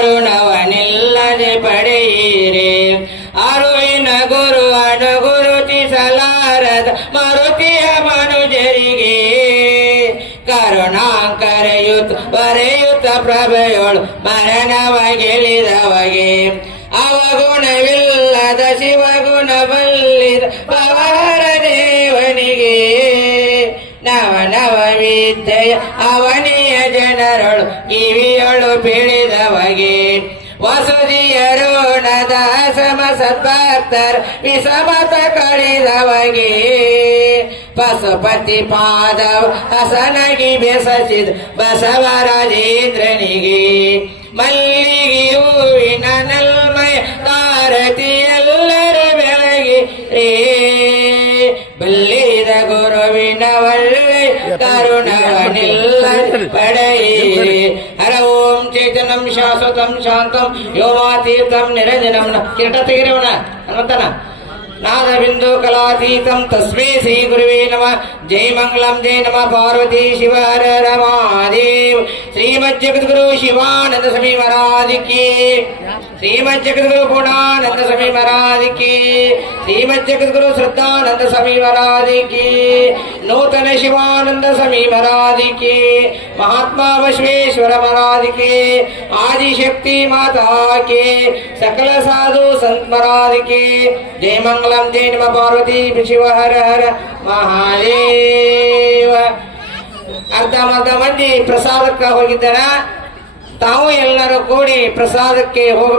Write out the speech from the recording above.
ಕರುಣವನಿಲ್ಲದೆ ಪಡೆಯಿರಿ ಅರುವಿನ ಗುರು ಅನುಗುರುತಿಸಲಾರದ ಮರುತಿಯ ಮನುಜರಿಗೆ ಕರುಣಾಂಕರೆಯುತ್ತ ಬರೆಯುತ್ತ ಪ್ರಭೆಯೋಳು ಮರಣವ ಗೆಲಿದವಗೆ ಅವಗುಣವಿಲ್ಲದ ಶಿವಗುಣ ಬಲ್ಲಿದ ಪವರ ದೇವನಿಗೆ ನವ ನವ ವಿದ್ಯೆಯ ಅವನಿಯ ಜನರಳು ಕಿವಿಯೊಳು ಬೀಳಿದವಗೆ ವಸುದಿಯರೋಣದ ಸಮ ಸದ್ಭಕ್ತರ ವಿಷಮತ ಕಳಿದವಗೆ ಪಶುಪತಿ ಪಾದವ ಹಸನಗಿ ಬೆಸಸಿದ ಬಸವರಾಜೇಂದ್ರನಿಗೆ ಮಲ್ಲಿಗೆ ಹೂವಿನ ನಲ್ಮಯ ತಾರತಿ ಎಲ್ಲರ ಬೆಳಗಿ ರೇ ಬಲ್ಲಿದ ಗುರುವಿನ ಒಳ್ಳೆ ಕರುಣವನಿಲ್ಲ ಪಡೆಯಿರಿ ಹರ ಓಂ ಚೈತನ್ಯಂ ಶಾಶ್ವತಂ ಶಾಂತಂ ಯೋಮಾತೀರ್ಥಂ ನಿರಂಜನಂ ಕಿರಟ ತೆಗಿರವಣ ಹನುಮಂತನ ನಾದ ಬಿಂದು ಕಲಾತೀತಂ ತಸ್ಮೈ ಶ್ರೀ ಗುರುವೇ ನಮಃ ಜೈ ಮಂಗಳಂ ಜೈ ನಮಃ ಪಾರ್ವತಿ ಶಿವ ಹರ ರಮಾದೇವ್ ಶ್ರೀಮದ್ ಜಗದ್ಗುರು ಶಿವಾನಂದ ಸ್ವಾಮಿ ಮಹಾರಾಜ್ ಕಿ ಶ್ರೀಮದ್ ಜಗದ್ಗುರು ಪೂರ್ಣಾನಂದ ಸ್ವಾಮಿ ಮಹಾರಾಜ್ ಕಿ ಶ್ರೀಮದ್ ಜಗದ್ಗುರು ಶ್ರದ್ಧಾನಂದ ಸ್ವಾಮಿ ಮಹಾರಾಜ್ ಕಿ ನೂತನ ಶಿವಾನಂದ ಸ್ವಾಮಿ ಮಹಾರಾಜ್ ಕಿ ಮಹಾತ್ಮ ಬಸವೇಶ್ವರ ಮಹಾರಾಜ್ ಕಿ ಆದಿಶಕ್ತಿ ಮಾತಾ के सकल साधु संत महाराज के जय मंगलम जय नमः पार्वती शिव हर हर महादेव ಅರ್ಧ ಮಂದಿ ಪ್ರಸಾದಕ್ಕೆ ಹೋಗಿದ್ದಾರ ತಾವು ಎಲ್ಲರೂ ಕೂಡಿ ಪ್ರಸಾದಕ್ಕೆ ಹೋಗ